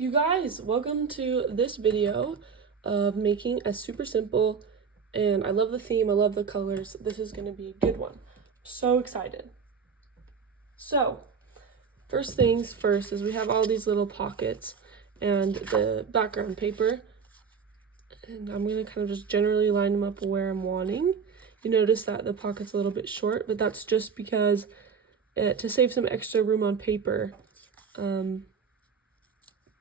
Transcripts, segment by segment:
You guys, welcome to this video of making a super simple, and I love the theme, I love the colors. This is going to be a good one. So excited. So, first things first is we have all these little pockets and the background paper. And I'm going to kind of just generally line them up where I'm wanting. You notice that the pocket's a little bit short, but that's just because to save some extra room on paper.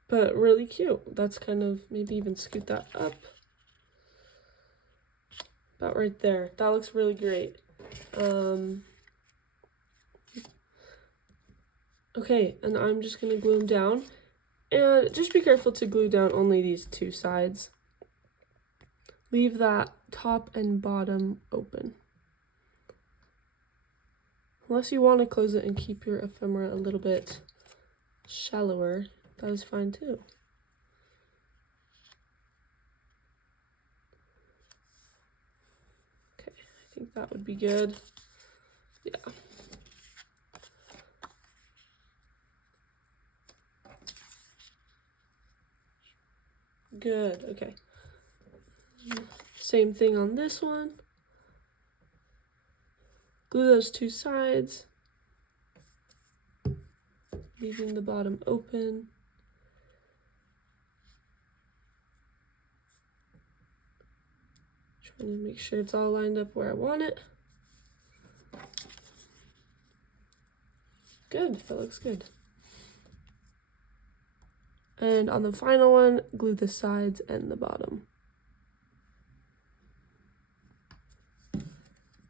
But really cute. That's kind of, maybe even scoot that up. About right there. That looks really great. Okay, and I'm just going to glue them down. And just be careful to glue down only these two sides. Leave that top and bottom open. Unless you want to close it and keep your ephemera a little bit shallower, that is fine too. Okay, I think that would be good. Yeah. Good, okay. Same thing on this one. Glue those two sides, leaving the bottom open. Trying to make sure it's all lined up where I want it. Good, that looks good. And on the final one, glue the sides and the bottom.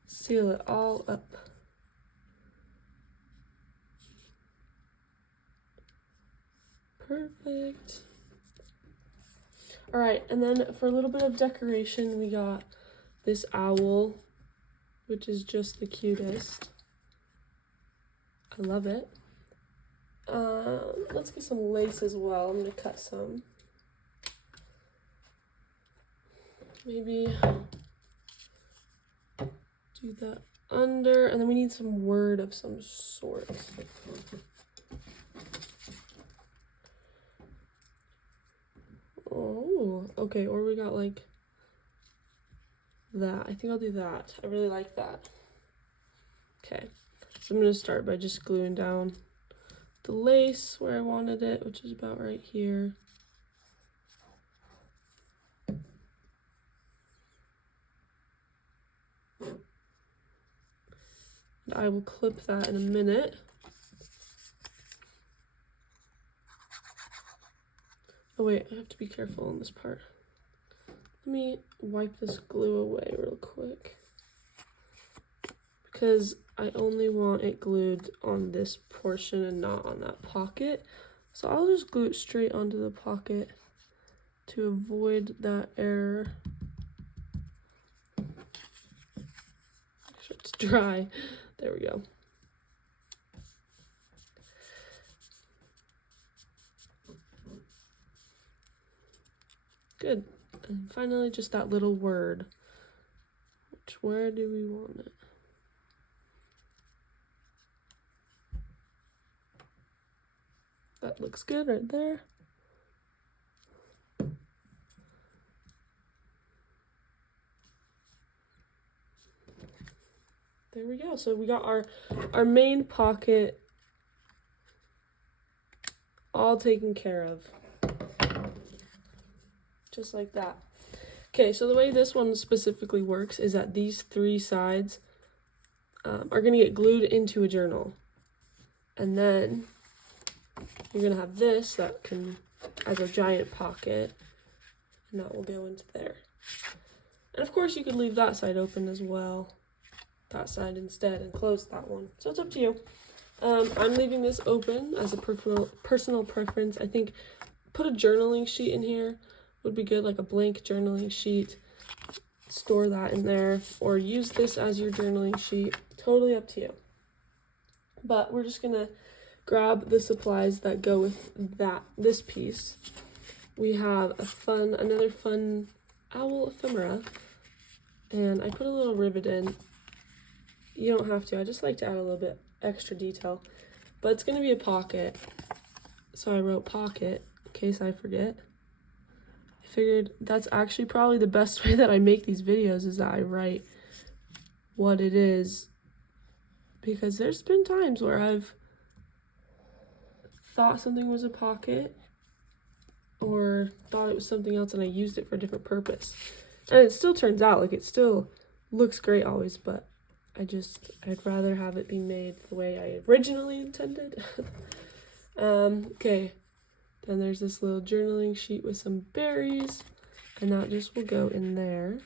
Seal it all up. Perfect. All right, and then for a little bit of decoration, we got this owl, which is just the cutest. I love it. Let's get some lace as well. I'm gonna cut some. Maybe do that under, and then we need some word of some sort. Oh, okay, or we got like that. I think I'll do that. I really like that. Okay, so I'm gonna start by just gluing down the lace where I wanted it, which is about right here. And I will clip that in a minute. Oh wait, I have to be careful on this part. Let me wipe this glue away real quick, because I only want it glued on this portion and not on that pocket. So I'll just glue it straight onto the pocket to avoid that error. Make sure it's dry. There we go. Good. And finally, just that little word. Where do we want it? That looks good right there. There we go. So we got our main pocket all taken care of. Just like that. Okay, so the way this one specifically works is that these three sides are going to get glued into a journal. And then you're going to have this that can, as a giant pocket, and that will go into there. And of course you could leave that side open as well, that side instead, and close that one. So it's up to you. I'm leaving this open as a personal preference. I think put a journaling sheet in here would be good, like a blank journaling sheet. Store that in there, or use this as your journaling sheet. Totally up to you. But we're just gonna grab the supplies that go with this piece. We have another fun owl ephemera, and I put a little ribbon in. You don't have to. I just like to add a little bit extra detail, but it's gonna be a pocket, so I wrote pocket case I forget. I figured that's actually probably the best way that I make these videos, is that I write what it is, because there's been times where I've thought something was a pocket or thought it was something else and I used it for a different purpose. And it still turns out, like, it still looks great always, but I'd rather have it be made the way I originally intended. Okay, then there's this little journaling sheet with some berries, and that just will go in there.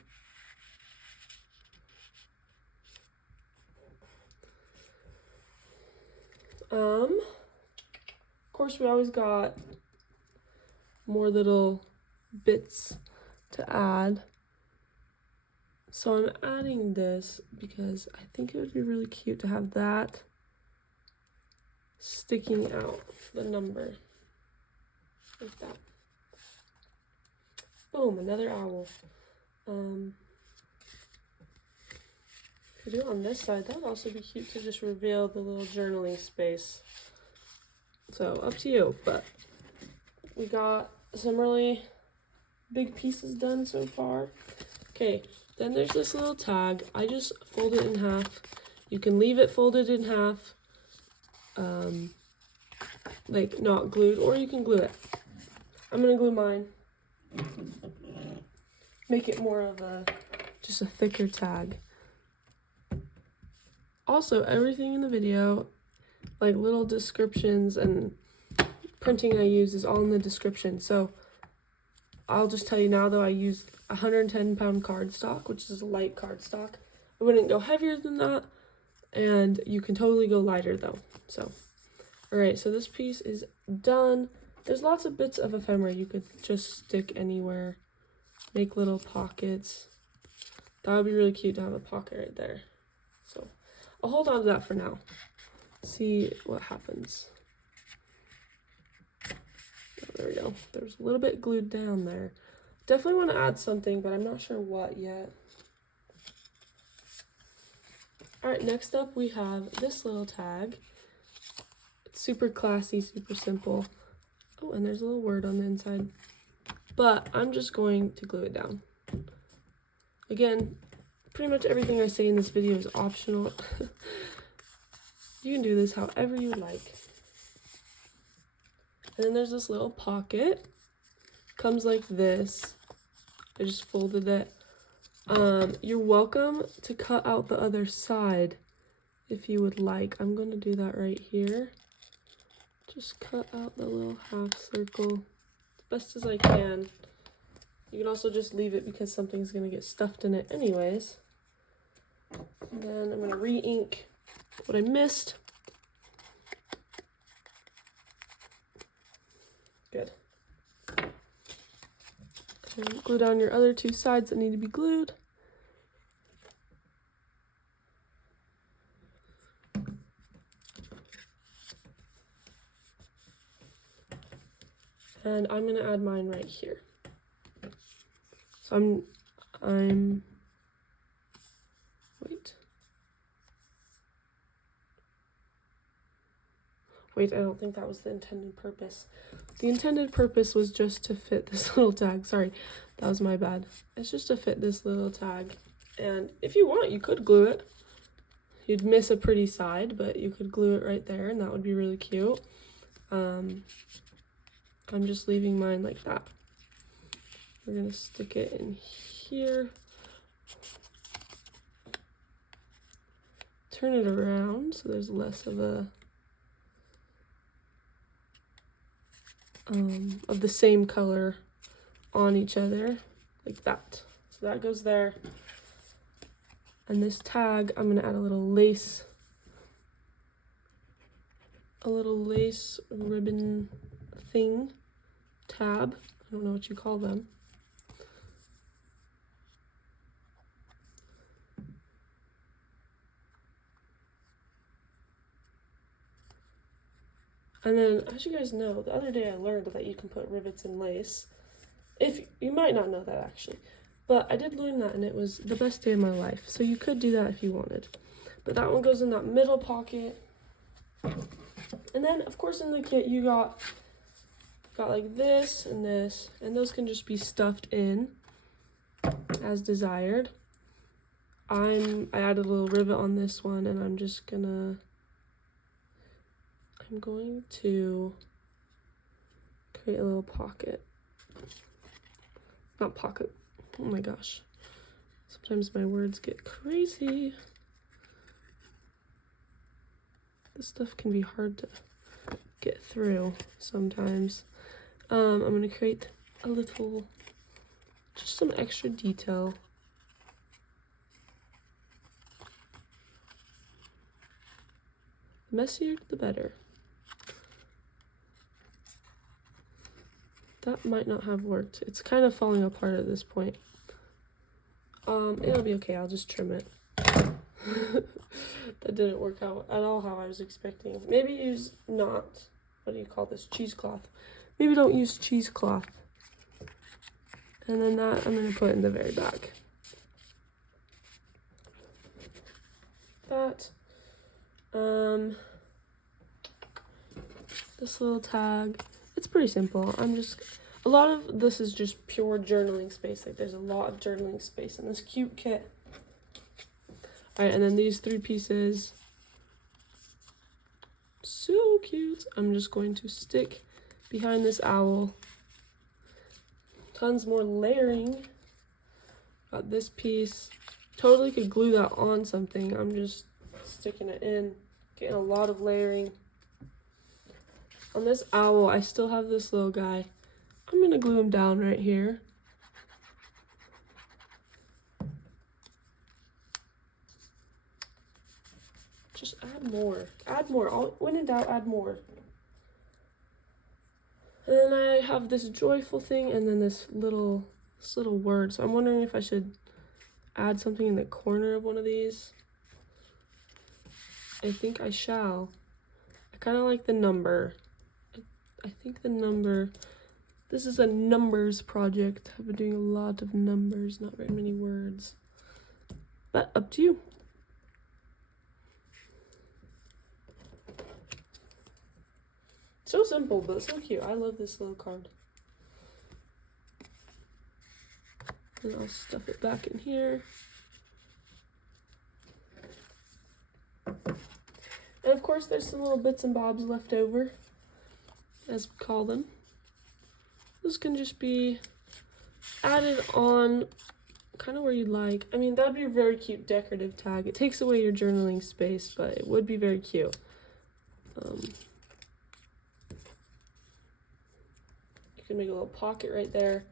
Of course, we always got more little bits to add. So I'm adding this because I think it would be really cute to have that sticking out, the number, like that. Boom, another owl. If you do it on this side, that would also be cute to just reveal the little journaling space. So up to you, but we got some really big pieces done so far. Okay, then there's this little tag. I just fold it in half. You can leave it folded in half, like not glued, or you can glue it. I'm gonna glue mine. Make it more of just a thicker tag. Also, everything in the video, like little descriptions and printing I use, is all in the description. So I'll just tell you now, though, I used 110-pound cardstock, which is a light cardstock. I wouldn't go heavier than that, and you can totally go lighter though. So, all right, so this piece is done. There's lots of bits of ephemera you could just stick anywhere, make little pockets. That would be really cute to have a pocket right there. So I'll hold on to that for now. See what happens. Oh, there we go. There's a little bit glued down there. Definitely want to add something, but I'm not sure what yet. All right, next up we have this little tag. It's super classy, super simple. Oh, and there's a little word on the inside. But I'm just going to glue it down. Again, pretty much everything I say in this video is optional. You can do this however you like. And then there's this little pocket. Comes like this. I just folded it. You're welcome to cut out the other side if you would like. I'm going to do that right here. Just cut out the little half circle as best as I can. You can also just leave it because something's going to get stuffed in it anyways. And then I'm going to re-ink what I missed. Good. And glue down your other two sides that need to be glued. And I'm going to add mine right here. So wait, I don't think that was the intended purpose. The intended purpose was just to fit this little tag. Sorry, that was my bad. It's just to fit this little tag. And if you want, you could glue it. You'd miss a pretty side, but you could glue it right there, and that would be really cute. I'm just leaving mine like that. We're gonna stick it in here. Turn it around so there's less of a of the same color on each other, like that. So that goes there. And this tag, I'm gonna add a little lace ribbon thing, tab, I don't know what you call them. And then, as you guys know, the other day I learned that you can put rivets in lace. You might not know that actually, but I did learn that and it was the best day of my life. So you could do that if you wanted. But that one goes in that middle pocket. And then, of course, in the kit you got got like this, and those can just be stuffed in as desired. I added a little rivet on this one, and I'm going to create a little pocket. Not pocket. Oh my gosh. Sometimes my words get crazy. This stuff can be hard to get through sometimes. I'm going to create a little, just some extra detail. The messier, the better. That might not have worked. It's kind of falling apart at this point. It'll be okay. I'll just trim it. That didn't work out at all how I was expecting. Maybe use not, what do you call this, cheesecloth. Maybe don't use cheesecloth. And then that I'm going to put in the very back. That. This little tag. It's pretty simple. A lot of this is just pure journaling space. Like, there's a lot of journaling space in this cute kit. Alright, and then these 3 pieces. So cute. I'm just going to stick behind this owl. Tons more layering. Got this piece. Totally could glue that on something. I'm just sticking it in. Getting a lot of layering. On this owl, I still have this little guy. I'm going to glue him down right here. Just add more. Add more. When in doubt, add more. And then I have this joyful thing and then this little word. So I'm wondering if I should add something in the corner of one of these. I think I shall. I kind of like the number. I think the number, this is a numbers project. I've been doing a lot of numbers, not very many words. But up to you. So simple, but so cute. I love this little card. And I'll stuff it back in here. And of course, there's some little bits and bobs left over, as we call them. This can just be added on kind of where you'd like. I mean, that'd be a very cute decorative tag. It takes away your journaling space, but it would be very cute. You can make a little pocket right there.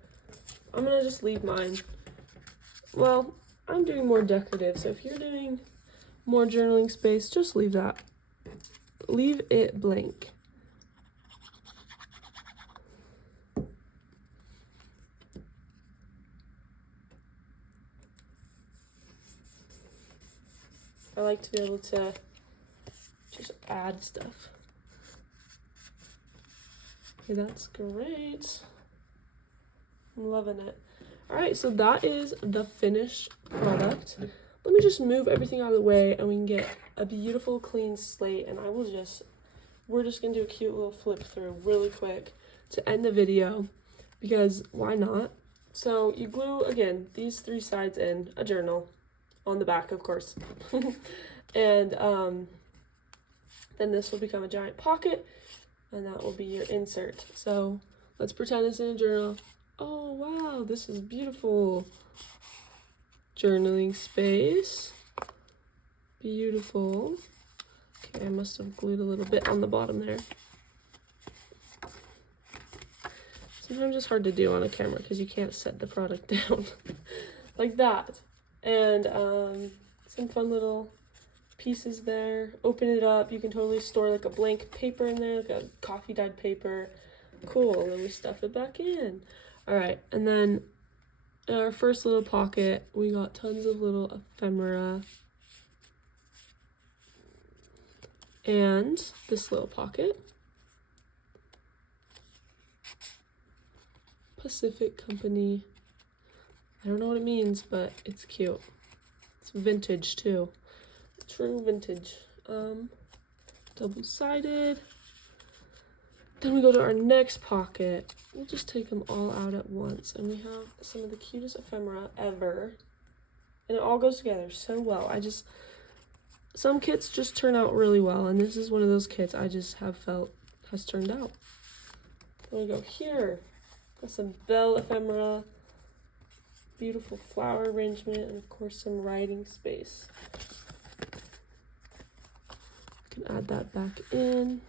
I'm gonna just leave mine. Well, I'm doing more decorative, so if you're doing more journaling space, just leave that. Leave it blank. I like to be able to just add stuff. Okay, that's great. I'm loving it. Alright, so that is the finished product. Let me just move everything out of the way and we can get a beautiful clean slate, and we're just gonna do a cute little flip through really quick to end the video, because why not? So you glue, again, these 3 sides in a journal on the back, of course. And then this will become a giant pocket, and that will be your insert. So let's pretend it's in a journal. Oh wow, this is beautiful. Journaling space. Beautiful. Okay, I must have glued a little bit on the bottom there. Sometimes it's hard to do on a camera because you can't set the product down like that. And some fun little pieces there. Open it up. You can totally store like a blank paper in there, like a coffee dyed paper. Cool. And then we stuff it back in. All right, and then in our first little pocket, we got tons of little ephemera. And this little pocket. Pacific Company. I don't know what it means, but it's cute. It's vintage too. True vintage. Double-sided. Then we go to our next pocket. We'll just take them all out at once. And we have some of the cutest ephemera ever. And it all goes together so well. Some kits just turn out really well. And this is one of those kits I just have felt has turned out. Then we go here. Got some bell ephemera. Beautiful flower arrangement. And of course some writing space. Can add that back in.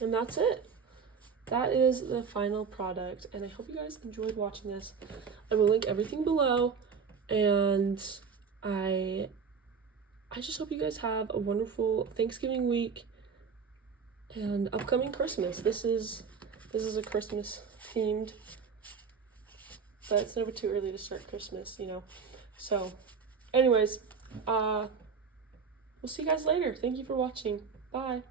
And that's it. That is the final product, and I hope you guys enjoyed watching this. I will link everything below, and I just hope you guys have a wonderful Thanksgiving week and upcoming Christmas. This is a Christmas themed, but it's never too early to start Christmas, you know. So anyways, we'll see you guys later. Thank you for watching. Bye.